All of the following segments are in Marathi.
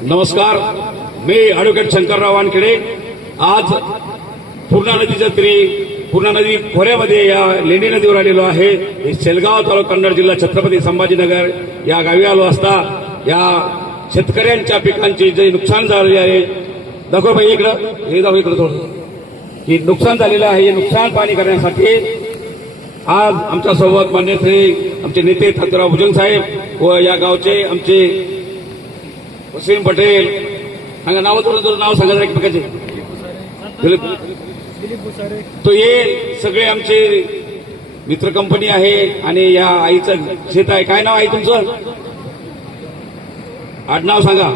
नमस्कार, मी ॲडव्होकेट शंकरराव वानखेडे. आज पूर्णा नदी खोऱ्यामध्ये या लेंडी नदीवर आलेलो आहे. शेलगाव तालुका कन्नड जिल्हा छत्रपती संभाजीनगर या गावी आलो असता या शेतकऱ्यांच्या पिकांचे जे नुकसान झाले आहे, दाखव भाई इकडं, हे दाखव इकडं थोडं, हे नुकसान झालेलं आहे. हे नुकसान पाणी करण्यासाठी आज आमच्या सोबत मान्य श्री आमचे नेते तात्याराव भुजंग साहेब व या गावचे आमचे वसीम पटेल, सांगा नाव, थोडं नाव सांगा एकमेकाचे. तो हे सगळे आमचे मित्र कंपनी आहे आणि या आईचं शेत आहे. काय नाव आहे तुमचं? आडनाव सांगा.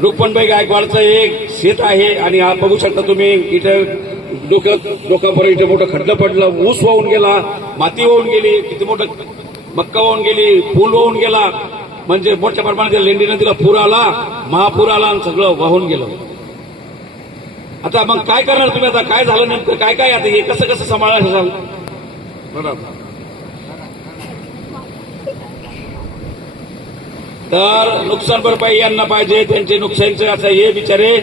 रुक्मणबाई गायकवाडचं एक शेत आहे आणि हा बघू शकता तुम्ही. इथं डोक्यावर इथे मोठं खड्डं पडलं, ऊस वाहून गेला, माती वाहून गेली, किती मोठं मक्का वाहून गेली, पूल वाहून गेला. म्हणजे मोठ्या प्रमाणात लेंडी नदीला पूर आला, महापूर आला आणि सगळं वाहून गेलं. आता मग काय करणार तुम्ही? आता काय झालं नेमकं, काय काय आता हे कसं कसं सांभाळायचं? तर नुकसान भरपाई यांना पाहिजे. त्यांचे नुकसानचे असं हे बिचारे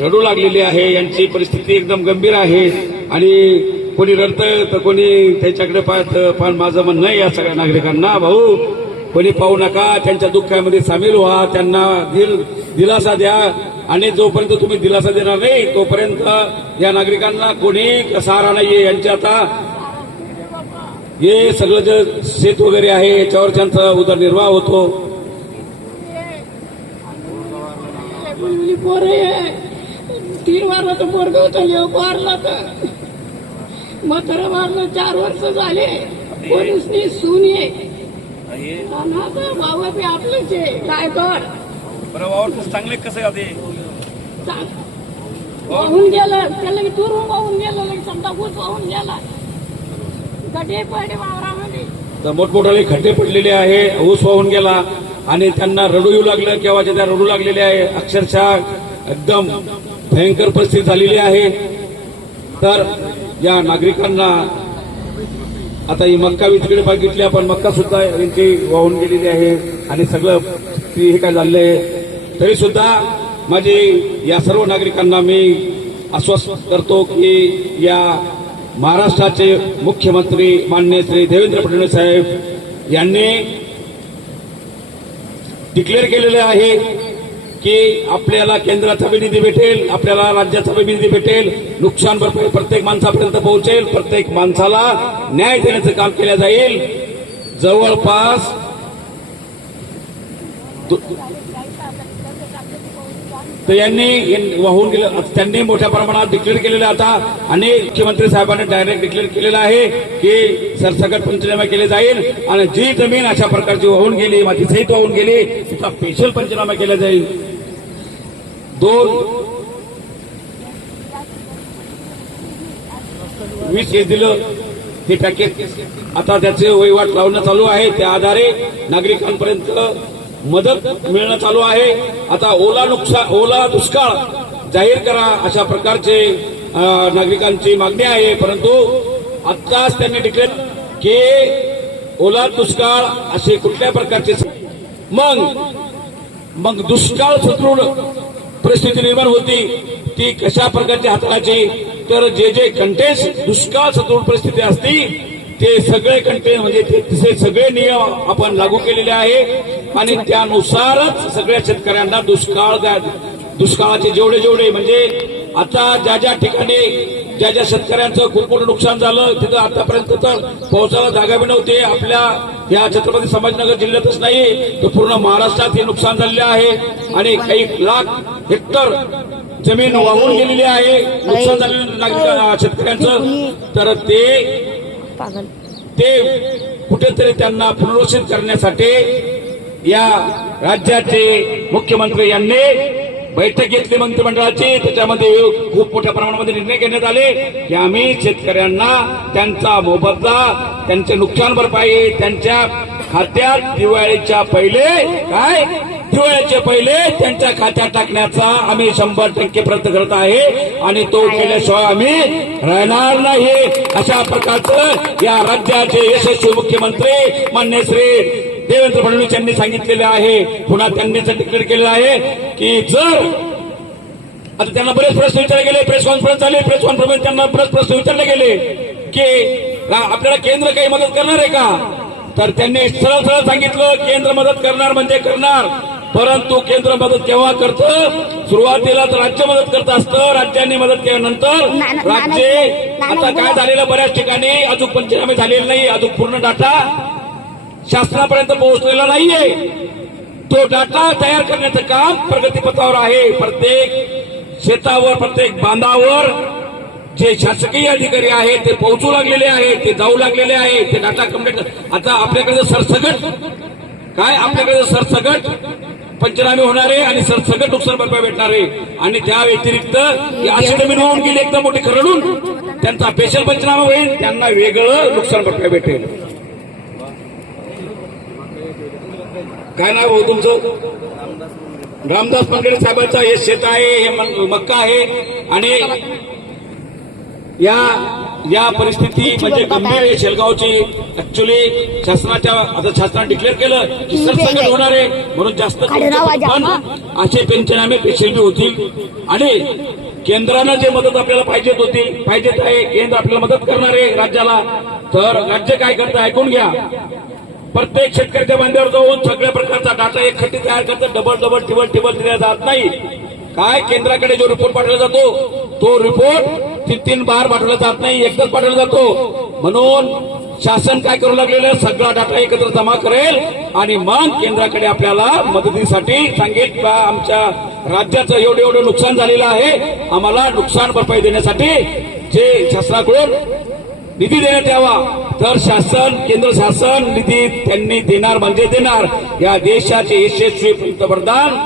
रडू लागलेले आहे. यांची परिस्थिती एकदम गंभीर आहे आणि कोणी रडतं तर कोणी त्याच्याकडे पाहतं. पण माझं म्हणणं आहे या सगळ्या नागरिकांना, भाऊ कोणी पाहू नका, त्यांच्या दुःखामध्ये सामील व्हा, त्यांना दिलासा द्या. आणि जोपर्यंत तुम्ही दिलासा देणार नाही तोपर्यंत या नागरिकांना कोणी सहारा नाहीये. यांचे आता हे सगळं जे शेत वगैरे आहे याच्यावर त्यांचा उदरनिर्वाह होतो. तीन वारला तर पोरग होतं, मारला तर म्हातारा मारलं. 4 वर्ष झाले. पोलीसनी सून आहे, बाबा बी आपलंच आहे. काय कर बरं, चांगले कसं वाहून गेलं, त्याला दुरून वाहून गेलं, समजा ऊस वाहून गेला, गड्डे पडले वावरामध्ये. तर मोठमोठाले खड्डे पडलेले आहे, ऊस वाहून गेला आणि त्यांना रडू येऊ लागलं. केव्हाच्या त्या रडू लागलेले आहे. अक्षरशः एकदम भयंकर परिस्थिती झालेली आहे. तर या नागरिकांना आता ही मक्का तिकडे बघितली आपण, मक्का सुद्धा यांची वाहून गेलेली आहे आणि सगळं हे काय झालंय. तरी सुद्धा माझे या सर्व नागरिकांना मी आश्वस्त करतो की या महाराष्ट्राचे मुख्यमंत्री माननीय श्री देवेंद्र फडणवीस साहेब यांनी डिक्लेअर केलेले आहे की आपल्याला केंद्राचा बी निधी भेटेल, आपल्याला राज्याचा बी निधी भेटेल, नुकसान भरपाई प्रत्येक माणसापर्यंत पोहोचेल, प्रत्येक माणसाला न्याय देण्याचं काम केलं जाईल. जवळपास तर यांनी वाहून गेलं, त्यांनी मोठ्या प्रमाणात डिक्लेअर केलेलं. आता अनेक मुख्यमंत्री साहेबांनी डायरेक्ट डिक्लेअर केलेलं आहे की सरसकट पंचनामा केले जाईल आणि जी जमीन अशा प्रकारची वाहून गेली, मातीसहित वाहून गेली, तिचा स्पेशल पंचनामा केला जाईल. 20 दिलं हे पॅकेज. आता त्याचे वहिवाट लावणं चालू आहे. त्या आधारे नागरिकांपर्यंत मदत मिळणं चालू आहे. आता ओला दुष्काळ जाहीर करा अशा प्रकारचे नागरिकांची मागणी आहे. परंतु आत्ताच त्यांनी डिक्लेअर की ओला दुष्काळ असे कुठल्या प्रकारचे मग दुष्काळ सदृढ परिस्थिती निर्माण होती ती कशा प्रकारची हाताळायची. तर जे कंटेन्स दुष्काळ सदृढ परिस्थिती असती ते सगळे कंटेन म्हणजे ते सगळे नियम आपण लागू केलेले आहे आणि त्यानुसारच सगळ्या शेतकऱ्यांना दुष्काळाचे जेवढे म्हणजे आता ज्या ठिकाणी ज्या शेतकऱ्यांचं खूप मोठं नुकसान झालं तिथं आतापर्यंत तर पावसाला जागा बी नव्हती. आपल्या या छत्रपती संभाजीनगर जिल्ह्यातच नाही तर पूर्ण महाराष्ट्रात हे नुकसान झालेले आहे आणि काही लाख हेक्टर जमीन वाहून गेलेली आहे. नुकसान झालेलं शेतकऱ्यांचं. तर ते कुठेतरी त्यांना पुनर्वसित करण्यासाठी या राज्याचे मुख्यमंत्री यांनी बैठक घेतली मंत्रिमंडळाची. त्याच्यामध्ये खूप मोठ्या प्रमाणामध्ये निर्णय घेण्यात आले की आम्ही शेतकऱ्यांना त्यांचा मोबदला, त्यांचे नुकसान भरपाई त्यांच्या खात्यात दिवाळीच्या पहिले त्यांच्या खात्यात टाकण्याचा आम्ही 100% प्रयत्न करत आहे आणि तो केल्याशिवाय आम्ही राहणार नाही. अशा प्रकारचं या राज्याचे यशस्वी मुख्यमंत्री माननीय श्री देवेंद्र फडणवीस यांनी सांगितलेलं आहे, पुन्हा त्यांनी डिक्लेअर केलेलं आहे की जर आता त्यांना बरेच प्रश्न विचारले गेले, प्रेस कॉन्फरन्स झाली, प्रेस कॉन्फरन्स त्यांना बरेच प्रश्न विचारले गेले की आपल्याला केंद्र काही मदत करणार आहे का, तर त्यांनी सरळ सरळ सांगितलं केंद्र मदत करणार म्हणजे करणार, परंतु केंद्र मदत केव्हा करतं, सुरुवातीला तर राज्य मदत करत असतं, राज्यांनी मदत केल्यानंतर राज्य आता काय झालेलं बऱ्याच ठिकाणी अजून पंचनामे झालेले नाही, अजून पूर्ण डाटा शासनापर्यंत पोहोचलेला नाहीये, तो डाटा तयार करण्याचं काम प्रगतीपथावर आहे. प्रत्येक शेतावर प्रत्येक बांधावर जे शासकीय अधिकारी आहेत ते पोहोचू लागलेले आहेत, ते जाऊ लागलेले आहेत, ते डाटा कम्प्लीट. आता आपल्याकडे सरसगट काय, आपल्याकडे सरसगट पंचनामे होणारे आणि सरसगट नुकसान भरपाई भेटणारे, आणि त्या व्यतिरिक्त अशी जमीन होऊन गेली एकदम मोठी खरडून त्यांचा स्पेशल पंचनामा होईल, त्यांना वेगळं नुकसान भरपाई भेटेल. काय नाव हो तुमचं? रामदास मनगडे साहेबांचं हे शेत आहे, हे मक्का आहे, आणि या परिस्थिती म्हणजे गंभीर आहे शेलगावची. ऍक्च्युली शासनाच्या आता शासनाने डिक्लेअर केलं की सरसकट होणार आहे, म्हणून जास्त पण असे पंचनामे पेशल होतील, आणि केंद्रानं जे मदत आपल्याला पाहिजेत आहे, केंद्र आपल्याला मदत करणार आहे राज्याला, तर राज्य काय करतं ऐकून घ्या. प्रत्येक शेतकऱ्याच्या बांधावर जाऊन सगळ्या प्रकारचा डाटा एक खट्टी तयार करतात, डबल टिबल दिला जात नाही. काय केंद्राकडे जो रिपोर्ट पाठवला जातो तो रिपोर्ट 3 बार पाठवला जात नाही, एकदाच पाठवला जातो. म्हणून शासन काय करू लागलेलं, सगळा डाटा एकत्र जमा करेल आणि मग केंद्राकडे आपल्याला मदतीसाठी सांगेल की आमच्या राज्याचं एवढं नुकसान झालेलं आहे, आम्हाला नुकसान भरपाई देण्यासाठी जे शासनाकडून निधी देण्यात यावा, तर केंद्र शासन निधी त्यांनी देणार म्हणजे देणार. या देशाचे यशस्वी पंतप्रधान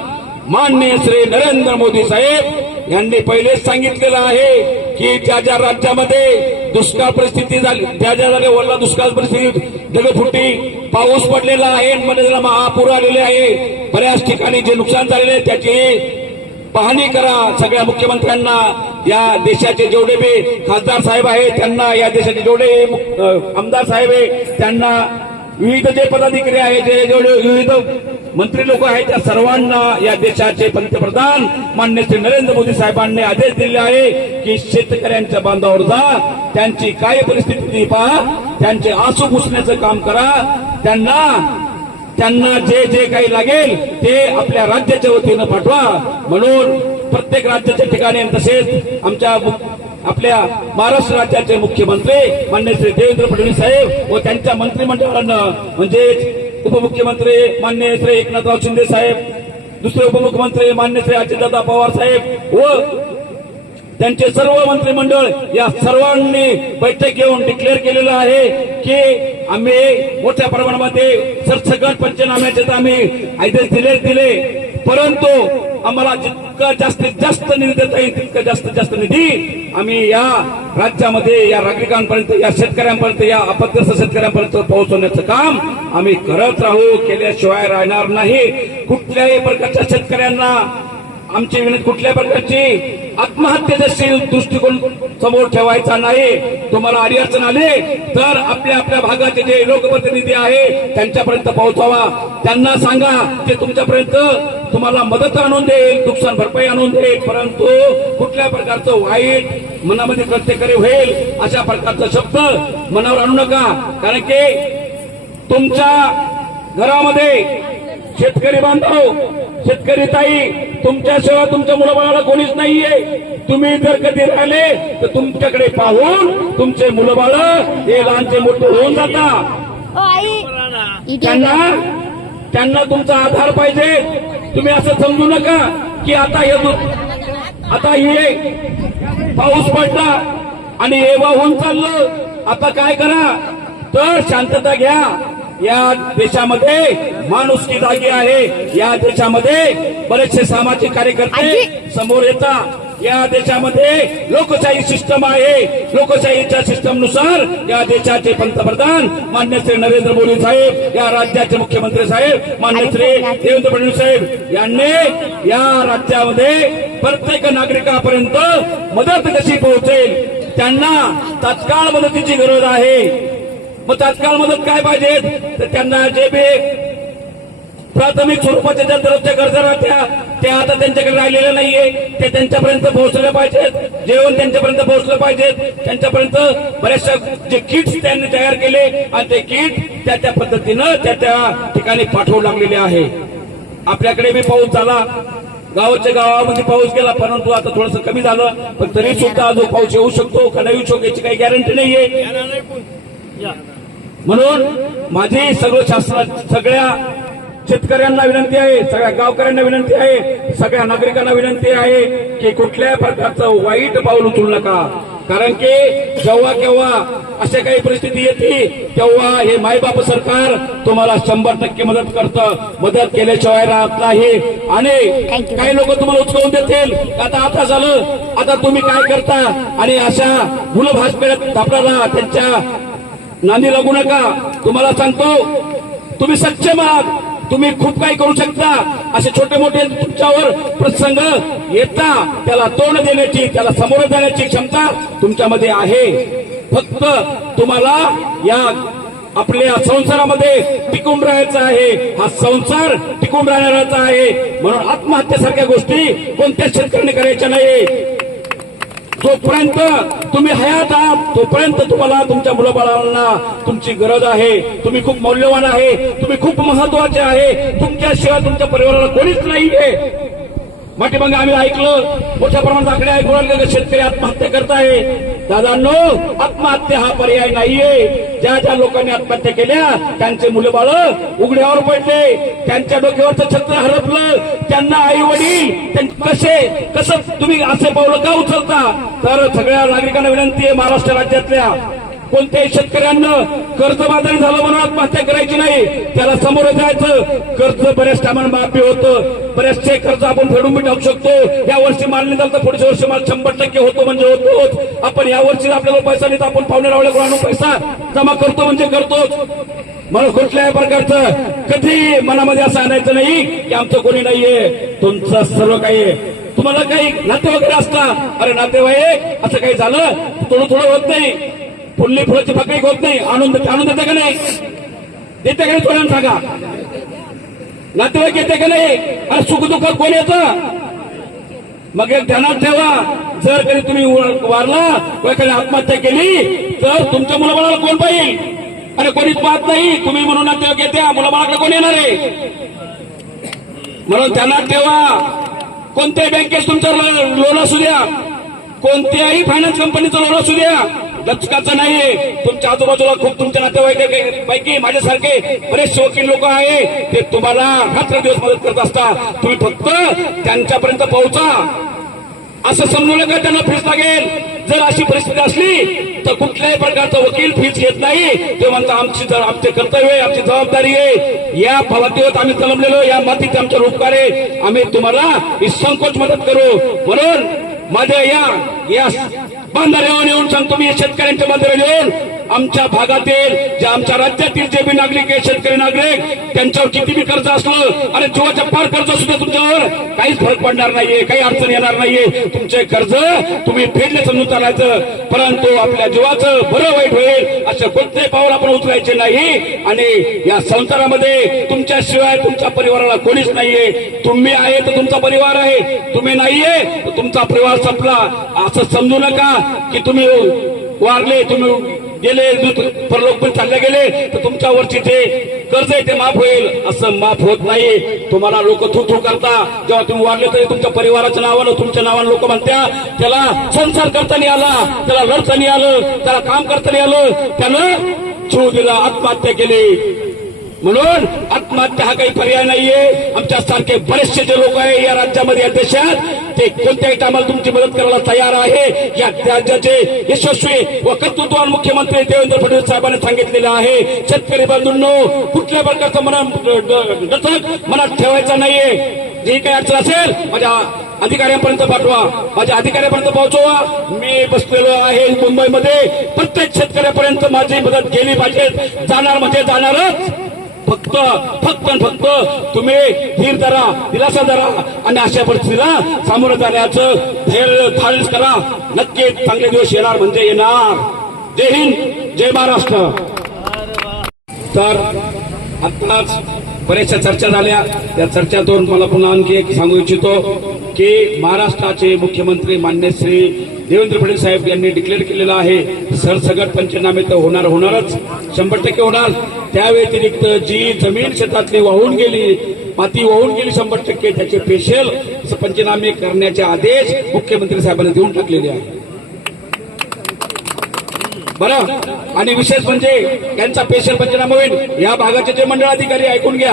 माननीय श्री नरेंद्र मोदी साहेब यांनी पहिलेच सांगितलेलं आहे की ज्या राज्यामध्ये दुष्काळ परिस्थिती झाली, ज्या वरला दुष्काळ परिस्थिती, ढगफुटी, पाऊस पडलेला आहे, मध्ये महापूर आलेले आहे, बऱ्याच ठिकाणी जे नुकसान झालेले आहे त्याची पाहणी करा. सगळ्या मुख्यमंत्र्यांना, या देशाचे जेवढे बी खासदार साहेब आहेत त्यांना, या देशाचे जेवढे आमदार साहेब आहेत त्यांना, विविध जे पदाधिकारी आहेत, जेवढे विविध मंत्री लोक आहेत त्या सर्वांना या देशाचे पंतप्रधान माननीय श्री नरेंद्र मोदी साहेबांनी आदेश दिले आहे की शेतकऱ्यांच्या बांधावर जा, त्यांची काय परिस्थिती पहा, त्यांचे आंसू पुसण्याचं काम करा, त्यांना जे काही लागेल ते आपल्या राज्याच्या वतीनं पाठवा. म्हणून प्रत्येक राज्याच्या ठिकाणी, तसेच आपल्या महाराष्ट्र राज्याचे मुख्यमंत्री माननीय श्री देवेंद्र फडणवीस साहेब व त्यांच्या मंत्रिमंडळानं, म्हणजे उपमुख्यमंत्री माननीय श्री एकनाथराव शिंदे साहेब, दुसरे उपमुख्यमंत्री माननीय श्री अजितदादा पवार साहेब व त्यांचे सर्व मंत्रिमंडळ, या सर्वांनी बैठक घेऊन डिक्लेअर केलेलं आहे की आम्ही मोठ्या प्रमाणामध्ये सरसकट पंचनाम्याचे आम्ही आदेश दिले, परंतु आम्हाला जितकं जास्तीत जास्त निधी देता येईल तितकं जास्तीत जास्त निधी आम्ही या राज्यामध्ये, या नागरिकांपर्यंत, या शेतकऱ्यांपर्यंत, या अपत्यस्त शेतकऱ्यांपर्यंत पोहोचवण्याचं काम आम्ही करत राहू, केल्याशिवाय राहणार नाही. कुठल्याही प्रकारच्या शेतकऱ्यांना आमची विनंती, कुठल्या प्रकारची आत्महत्येचा दृष्टिकोन समोर ठेवायचा नाही. तुम्हाला अडचण आली तर आपल्या भागाचे जे लोकप्रतिनिधी आहे त्यांच्यापर्यंत पोहोचवा, त्यांना सांगा ते तुमच्यापर्यंत तुम्हाला मदत आणून देईल, नुकसान भरपाई आणून देईल, परंतु कुठल्या प्रकारचं वाईट मनामध्ये प्रत्येकाने होईल अशा प्रकारचा शब्द मनावर आणू नका. कारण की तुमच्या घरामध्ये शेतकरी बांधव, शेतकरी ताई, तुमच्याशिवाय तुमच्या मुलाबाळाला कोणीच नाहीये. तुम्ही जर कधी राहिले तर तुमच्याकडे पाहून तुमचे मुलंबाळ हे लहानचे मोठे होऊन जाता. त्यांना तुमचा आधार पाहिजे. तुम्ही असं समजू नका की आता हे पाऊस पडला आणि हे वाहून चाललं, आता काय करा, तर शांतता घ्या. या देशामध्ये माणुसकी जागी आहे. या देशामध्ये बरेचसे सामाजिक कार्यकर्ते समोर येतात. या देशामध्ये लोकशाही सिस्टम आहे. लोकशाहीच्या सिस्टमनुसार या देशाचे पंतप्रधान मान्य श्री नरेंद्र मोदी साहेब, या राज्याचे मुख्यमंत्री साहेब मान्य श्री देवेंद्र फडणवीस साहेब यांनी या राज्यामध्ये प्रत्येक नागरिकापर्यंत मदत कशी पोहोचेल, त्यांना तात्काळ मदतीची गरज आहे. मग तात्काळ मदत काय पाहिजे, तर त्यांना जे बी प्राथमिक स्वरूपाच्या ज्या दररोजच्या गरजा राहत्या त्या आता त्यांच्याकडे राहिलेल्या नाहीये. ते त्यांच्यापर्यंत पोहोचले पाहिजेत, जेवण त्यांच्यापर्यंत पोहोचलं पाहिजेत. त्यांच्यापर्यंत बऱ्याचशा जे किट्स त्यांनी तयार केले आणि ते किट त्या पद्धतीनं त्या ठिकाणी पाठवू लागलेले आहे. आपल्याकडे बी पाऊस झाला, गावाच्या गावामध्ये पाऊस गेला, परंतु आता थोडंसं कमी झालं. पण तरी सुद्धा जो पाऊस येऊ शकतो का नाही येऊ शकतो याची काही गॅरंटी नाहीये. म्हणून माझी सगळ्या शेतकऱ्यांना विनंती आहे, सगळ्या गावकऱ्यांना विनंती आहे, सगळ्या नागरिकांना विनंती आहे की कुठल्याही प्रकारचं वाईट पाऊल उचलू नका. कारण की जेव्हा केव्हा अशा काही परिस्थिती येते तेव्हा हे मायबाप सरकार तुम्हाला 100% मदत करतं. मदत केल्याशिवाय राहत नाही. आणि काही लोक तुम्हाला उचलवून देतील, आता झालं, आता तुम्ही काय करता, आणि अशा मुलं भाजपेत आपल्याला त्यांच्या नांदी लागू नका. तुम्हाला सांगतो, तुम्ही सक्षम आहात, तुम्ही खूप काही करू शकता. असे छोटे मोठे तुमच्यावर प्रसंग येता त्याला तोंड देण्याची, त्याला सामोरं जाण्याची क्षमता तुमच्यामध्ये आहे. फक्त तुम्हाला या आपल्या संसारामध्ये टिकून राहायचं आहे. हा संसार टिकून राहणाराचा आहे. म्हणून आत्महत्येसारख्या गोष्टी कोणत्याच शेतकऱ्याने करायच्या नाही. जोपर्यंत तुम्ही हयात आहात तोपर्यंत तुम्हाला तुमच्या मुलाबाळांना तुमची गरज आहे. तुम्ही खूप मौल्यवान आहे, तुम्ही खूप महत्वाचे आहे. तुमच्याशिवाय तुमच्या परिवाराला कोणीच नाहीये. मग आम्ही ऐकलं, मोठ्या प्रमाणात आकडे ऐकून आले, शेतकरी आत्महत्या करताय. दादांनो, आत्महत्या हा पर्याय नाहीये. ज्या लोकांनी आत्महत्या केल्या त्यांचे मुलं बाळ उघड्यावर पडले, त्यांच्या डोक्यावरचं छत्र हरपलं, त्यांना आई वडील कसं तुम्ही असे पावलं का उचलता? तर सगळ्या नागरिकांना विनंती आहे, महाराष्ट्र राज्यातल्या कोणत्याही शेतकऱ्यांना कर्जबाजारी झालं म्हणून आत्महत्या करायची नाही. त्याला सामोरं जायचं. कर्ज बऱ्याच टायमाला माफी होतं, बरेचसे कर्ज आपण फेडून बी टाकू शकतो. या वर्षी माल झालं तर पुढच्या वर्षी माल 100% होतो म्हणजे होतोच. आपण या वर्षी आपल्याला पैसा नाही तर आपण पाहुणे रावळे आणून पैसा जमा करतो म्हणजे करतोच. मला कुठल्याही प्रकारचं कधी मनामध्ये असं आणायचं नाही की आमचं कोणी नाहीये. तुमचं सर्व काही आहे. तुम्हाला काही नाते वगैरे असता, अरे नातेवाईक असं काही झालं थोडं होत नाही, फुल्ली फुलाची फकडी होत नाही, आणून देते का नाही? देते का नाही? थोड्या सांगा, नातेवाईक येते का नाही? अरे सुखदुःख कोण येतं? मग एक ध्यानात ठेवा, जर कधी तुम्ही वारला किंवा कधी आत्महत्या केली तर तुमच्या मुलाबाळाला कोण पाहिजे? अरे कोणीच पाहत नाही. तुम्ही म्हणून नातेवाईक येते, मुलाबाळाकडे कोण येणार आहे? म्हणून ध्यानात ठेवा, कोणत्याही बँकेत तुमचं लोन असू द्या, कोणत्याही फायनान्स कंपनीचं लोन असू द्या, लचकाचं नाहीये. तुमच्या आजूबाजूला खूप तुमच्या नातेवाईकांपैकी माझ्यासारखे बरेचसे वकील लोक आहे, ते तुम्हाला रात्र दिवस मदत करत असतात. तुम्ही फक्त त्यांच्यापर्यंत पोहोचा. असं समजू नका त्यांना फीस लागेल. जर अशी परिस्थिती असली तर कुठल्याही प्रकारचं वकील फीस घेत नाही. ते म्हणतात आमचे कर्तव्य आहे, आमची जबाबदारी आहे. या फलातीवर आम्ही जन्मलेलो, या मातीत आमच्या उपकार आहे, आम्ही तुम्हाला निसंकोच मदत करू. म्हणून माझ्या या बांधाऱ्यावर येऊन सांगतो मी, शेतकऱ्यांच्या बांधाऱ्यावर येऊन आमच्या भागातील जे आमच्या राज्यातील जे बी नागरिक आहे, शेतकरी नागरिक, त्यांच्यावर किती बी कर्ज असलं आणि जीवाच्या पार कर्ज सुद्धा तुमच्यावर काहीच फरक पडणार नाहीये, काही अडचण येणार नाहीये. तुमचे कर्ज तुम्ही फेडले समजून चालायचं, परंतु आपल्या जीवाचं बरं वाईट होईल असं कोणतेही पाऊल आपण उचलायचे नाही. आणि या संसारामध्ये तुमच्याशिवाय तुमच्या परिवाराला कोणीच नाहीये. तुम्ही आहे तर तुमचा परिवार आहे, तुम्ही नाहीये तर तुमचा परिवार संपला. असं समजू नका की तुम्ही वारले, तुम्ही गेले, परलोक पण चालले गेले तर तुमच्यावरची जे कर्ज आहे ते माफ होईल, असं माफ होत नाही. तुम्हाला लोक थू करता. जेव्हा तुम्ही वाढले तरी तुमच्या परिवाराच्या नावानं, तुमच्या नावानं लोक म्हणत्या त्याला संसार करता नाही आला, त्याला लढता नाही आलं, त्याला काम करता नाही आलं, त्यानं जीव दिला, आत्महत्या केली. म्हणून आत्महत्या हा काही पर्याय नाहीये. आमच्यासारखे बरेचसे जे लोक आहे या राज्यामध्ये, या देशात, ते कोणत्याही टायमाला तुमची मदत करायला तयार आहे. या राज्याचे यशस्वी व कर्तृत्ववान मुख्यमंत्री देवेंद्र फडणवीस साहेबांनी सांगितलेलं आहे. शेतकरी बंधूंनो, कुठल्या प्रकारचं मनात ठेवायचं नाहीये. जे काही अडचण असेल माझ्या अधिकाऱ्यांपर्यंत पाठवा, माझ्या अधिकाऱ्यांपर्यंत पोहोचवा. मी बसलेलो आहे मुंबईमध्ये, प्रत्येक शेतकऱ्यापर्यंत माझी मदत गेली पाहिजे. जाणार म्हणजे जाणारच. फक्त तुम्ही धीर धरा, दिलासा धरा आणि अशा परिस्थितीला सामोरं जाण्याचं धैर्य धारण करा. नक्कीच चांगले दिवस येणार म्हणजे येणार. जय हिंद, जय महाराष्ट्र. तर आत्ताच बऱ्याचशा चर्चा झाल्या. त्या चर्चातून मला पुन्हा आणखी एक सांगू इच्छितो की महाराष्ट्राचे मुख्यमंत्री मान्य श्री देवेंद्र फडणवीस साहेब यांनी डिक्लेअर केलेलं आहे सरसगट पंचनामे तर होणारच, 100% होणार. त्या व्यतिरिक्त जी जमीन शेतातली वाहून गेली, माती वाहून गेली 100%, त्याचे स्पेशल पंचनामे करण्याचे आदेश मुख्यमंत्री साहेबांनी देऊन टाकलेले आहे. बरं, आणि विशेष म्हणजे यांचा स्पेशल पंचनामा होईल. या भागाचे जे मंडळ अधिकारी ऐकून घ्या,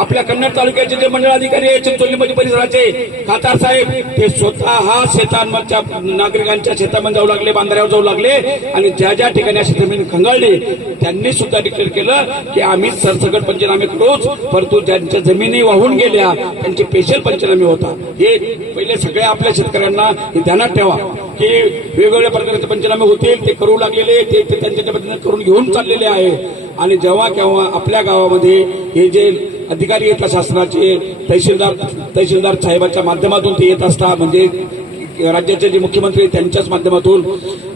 आपल्या कन्नड तालुक्याचे जे मंडळ अधिकारी आहेत चिंचोली परिसराचे खातार साहेब, ते स्वतः शेतांच्या नागरिकांच्या शेतामध्ये जाऊ लागले, बांधाऱ्यावर जाऊ लागले आणि ज्या ज्या ठिकाणी अशी जमीन खंगाळली त्यांनी सुद्धा डिक्लेअर केलं की आम्ही सरसकट पंचनामे करूच, परंतु ज्यांच्या जमिनी वाहून गेल्या त्यांचे स्पेशल पंचनामे होता. हे पहिले सगळ्या आपल्या शेतकऱ्यांना ध्यानात ठेवा की वेगवेगळ्या प्रकारचे पंचनामे होतील, ते करू लागलेले, ते त्यांच्या पद्धतीने करून घेऊन चाललेले आहे. आणि जेव्हा केव्हा आपल्या गावामध्ये हे जे अधिकारी येतात शासनाचे, तहसीलदार साहेबांच्या माध्यमातून ते येत असतात, म्हणजे राज्याचे जे मुख्यमंत्री त्यांच्याच माध्यमातून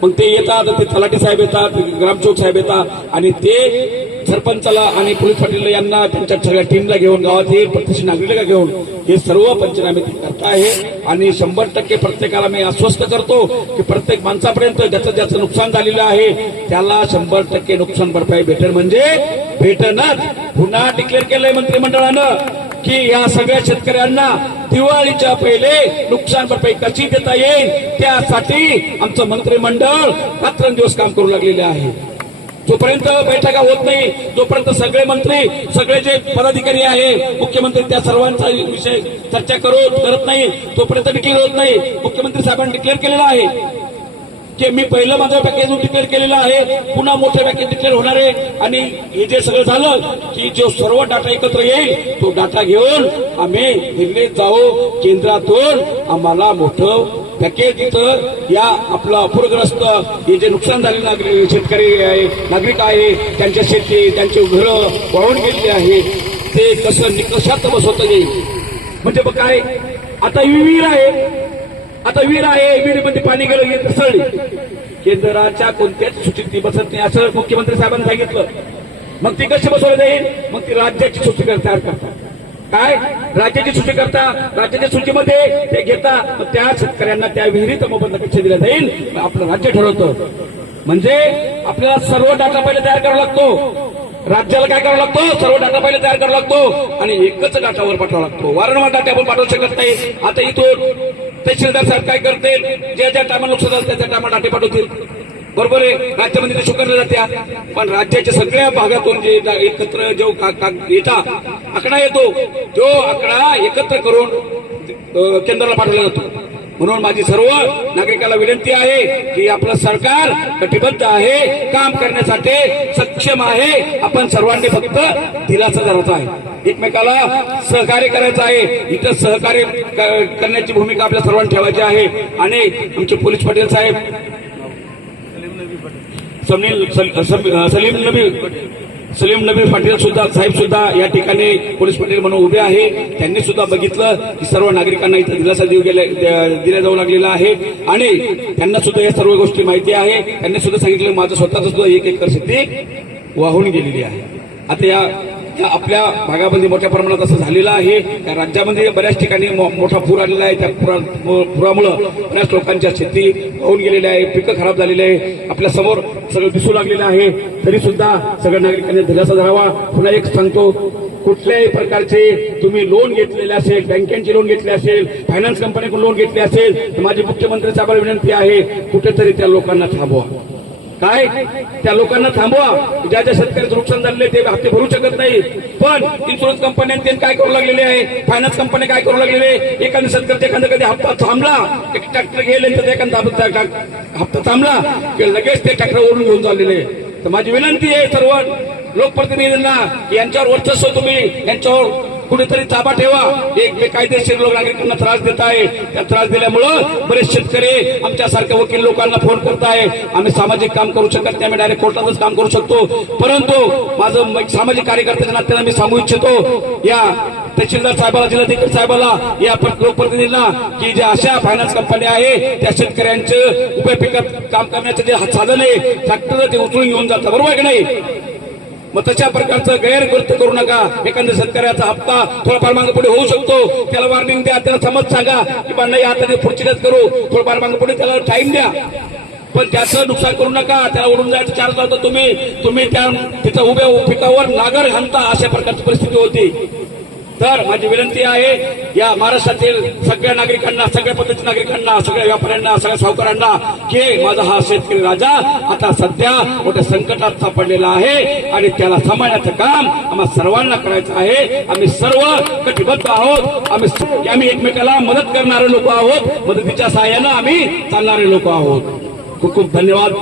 मग ते येतात, ते तलाठी साहेब येतात, ग्रामसेवक साहेब येतात आणि ते सरपंचाला आणि पोलीस पाटील यांना त्यांच्या सगळ्या टीमला घेऊन, गावातील प्रत्यक्ष नागरिकांना घेऊन हे सर्व पंचनामे ते करत आहे. आणि 100% प्रत्येकाला मी आश्वस्त करतो की प्रत्येक माणसापर्यंत ज्याचं नुकसान झालेलं आहे त्याला 100% नुकसान भरपाई भेटेल, म्हणजे भेटणच. पुन्हा डिक्लेअर केलंय मंत्रिमंडळानं की या सगळ्या शेतकऱ्यांना दिवाळीच्या पहिले नुकसान भरपाई कशी देता येईल त्यासाठी आमचं मंत्रिमंडळ रात्रंदिवस काम करू लागलेले आहे. जोपर्यंत बैठका होत नाही, जोपर्यंत सगळे मंत्री, सगळे जे पदाधिकारी आहे, मुख्यमंत्री त्या सर्वांचा विषय चर्चा करत नाही, तोपर्यंत डिक्लेअर होत नाही. मुख्यमंत्री साहेबांनी डिक्लेअर केलेलं आहे की मी पहिलं माझं पॅकेज डिक्लेअर केलेलं आहे, पुन्हा मोठं पॅकेज डिक्लेअर होणार आहे. आणि हे जे सगळं झालं की जो सर्व डाटा एकत्र येईल तो डाटा घेऊन आम्ही दिल्लीत जाऊ, केंद्रातून आम्हाला मोठं पॅकेज इथं या आपलं अपूरग्रस्त हे जे नुकसान झालेले शेतकरी आहे, नागरिक आहे, त्यांच्या शेती, त्यांची घरं वाहून गेलेली आहे, ते कसं निकषात बसवता येईल. म्हणजे बघ काय, आता विहीर आहे, विहिरीमध्ये पाणी गेलं, घसरली, केंद्राच्या कोणत्याच सूचीत ती बसत नाही असं मुख्यमंत्री साहेबांनी सांगितलं. मग ती कशी बसवली जाईल? मग ती राज्याची सूची तयार करतात. काय राज्याची सूची करता, राज्याच्या सूचीमध्ये ते घेता, त्या शेतकऱ्यांना त्या विहिरीत मोबदला कसे दिला जाईल आपलं राज्य ठरवतं. म्हणजे आपल्याला सर्व डाटा पहिले तयार करावा लागतो. राज्याला काय करावं लागतो? सर्व डाटा पहिले तयार करावा लागतो आणि एकच डाटावर पाठवावा लागतो. वारंवार डाटा आपण पाठवू शकत नाही. आता इथून तहसीलदार साहेब काय करतील, ज्या टायमाला नुकसान झालं त्या टायमाला डाटे पाठवतील, बरोबर आहे. राज्यामध्ये ते स्वीकारले जात्या, पण राज्याच्या सगळ्या भागातून जे एकत्र जो येता आकडा येतो, तो आकडा एकत्र करून केंद्राला पाठवला जातो. म्हणून माझी सर्व नागरिकांना विनंती आहे की आपलं सरकार कटिबद्ध आहे, काम करण्यासाठी सक्षम आहे. आपण सर्वांनी फक्त दिलासा द्यायचा आहे, एकमेकाला सहकार्य करायचं आहे. इथं सहकार्य करण्याची भूमिका आपल्या सर्वांनी ठेवायची आहे. आणि आमचे पोलीस पाटील साहेब सलीम नबी पाटील सुद्धा साहेब सुद्धा या ठिकाणी पोलीस पाटील म्हणून उभे आहे. त्यांनी सुद्धा बघितलं की सर्व नागरिकांना इथे दिलासा दिला जाऊ लागलेला आहे आणि त्यांना सुद्धा या सर्व गोष्टी माहिती आहे. त्यांनी सुद्धा सांगितलं माझं स्वतःच सुद्धा 1 एकर शेती वाहून गेलेली आहे. आता या आपल्या भागामध्ये मोठ्या प्रमाणात असं झालेलं आहे. त्या राज्यामध्ये बऱ्याच ठिकाणी मोठा पूर आलेला आहे. त्या पुरामुळे बऱ्याच लोकांच्या शेती वाहून गेलेल्या आहे, पिकं खराब झालेली आहे, आपल्या समोर सगळं दिसू लागलेलं आहे. तरी सुद्धा सगळ्या नागरिकांनी दिलासा धरावा. पुन्हा एक सांगतो, कुठल्याही प्रकारचे तुम्ही लोन घेतलेले असेल, बँकेची लोन घेतली असेल, फायनान्स कंपनीकडून लोन घेतली असेल, तर माझी मुख्यमंत्री साहेबांना विनंती आहे कुठेतरी त्या लोकांना थांबवा. काय त्या लोकांना थांबवा. ज्या ज्या शेतकऱ्याचं नुकसान झालेले ते हप्ते भरू शकत नाही, पण इन्शुरन्स कंपन्यांनी काय करू लागलेले आहे, फायनान्स कंपन्या काय करू लागलेले, एखाद्या शेतकऱ्याचा एखादा कधी हप्ता थांबला, एक ट्रॅक्टर गेले तर एखादा हप्ता थांबला की लगेच ते ट्रॅक्टर ओढून घेऊन चाललेले. तर माझी विनंती आहे सर्व लोकप्रतिनिधींना, यांच्यावर वर्चस्व तुम्ही यांच्यावर कुठेतरी ताबा ठेवा. एक बेकायदेशीर लोक नागरिकांना त्रास देत आहे. त्या त्रास दिल्यामुळं बरेच शेतकरी आमच्यासारख्या वकील लोकांना फोन करत आहे. आम्ही सामाजिक काम करू शकत नाही, आम्ही डायरेक्ट कोर्टातच काम करू शकतो. परंतु माझं सामाजिक कार्यकर्त्याच्या नात्याने मी सांगू इच्छितो या तहसीलदार साहेबाला, जिल्हाधिकारी साहेबाला, या लोकप्रतिनिधींना की ज्या अशा फायनान्स कंपन्या आहे त्या शेतकऱ्यांचं उभ्या पिकात काम करण्याचं जे साधन आहे ट्रॅक्टर ते उचलून घेऊन जातात, बरोबर की नाही. मग तशा प्रकारचं गैरकृत्य करू नका. एखाद्या शेतकऱ्याचा हप्ता थोडाफार मागे पुढे होऊ शकतो, त्याला वॉर्निंग द्या, त्याला समज सांगा की बा नाही आता पुढचीच करू, थोडंफार मागे पुढे त्याला टाइम द्या. पण त्याचं नुकसान करू नका. त्याला उडून जायचं चार्ज लावता तुम्ही त्या तिथं उभ्या पिकावर नागर घालता, अशा प्रकारची परिस्थिती होती. तर माझी विनंती आहे या महाराष्ट्रातील सगळ्या नागरिकांना, सगळ्या पद्धतीच्या नागरिकांना, सगळ्या व्यापाऱ्यांना, सगळ्या सावकारांना की माझा हा शेतकरी राजा आता सध्या मोठ्या संकटात सापडलेला आहे आणि त्याला सांभाळण्याचं काम आम्हा सर्वांना करायचं आहे. आम्ही सर्व कटिबद्ध आहोत. आम्ही एकमेकाला मदत करणारे लोक आहोत. मदतीच्या सहाय्यानं आम्ही चालणारे लोक आहोत. खूप खूप धन्यवाद.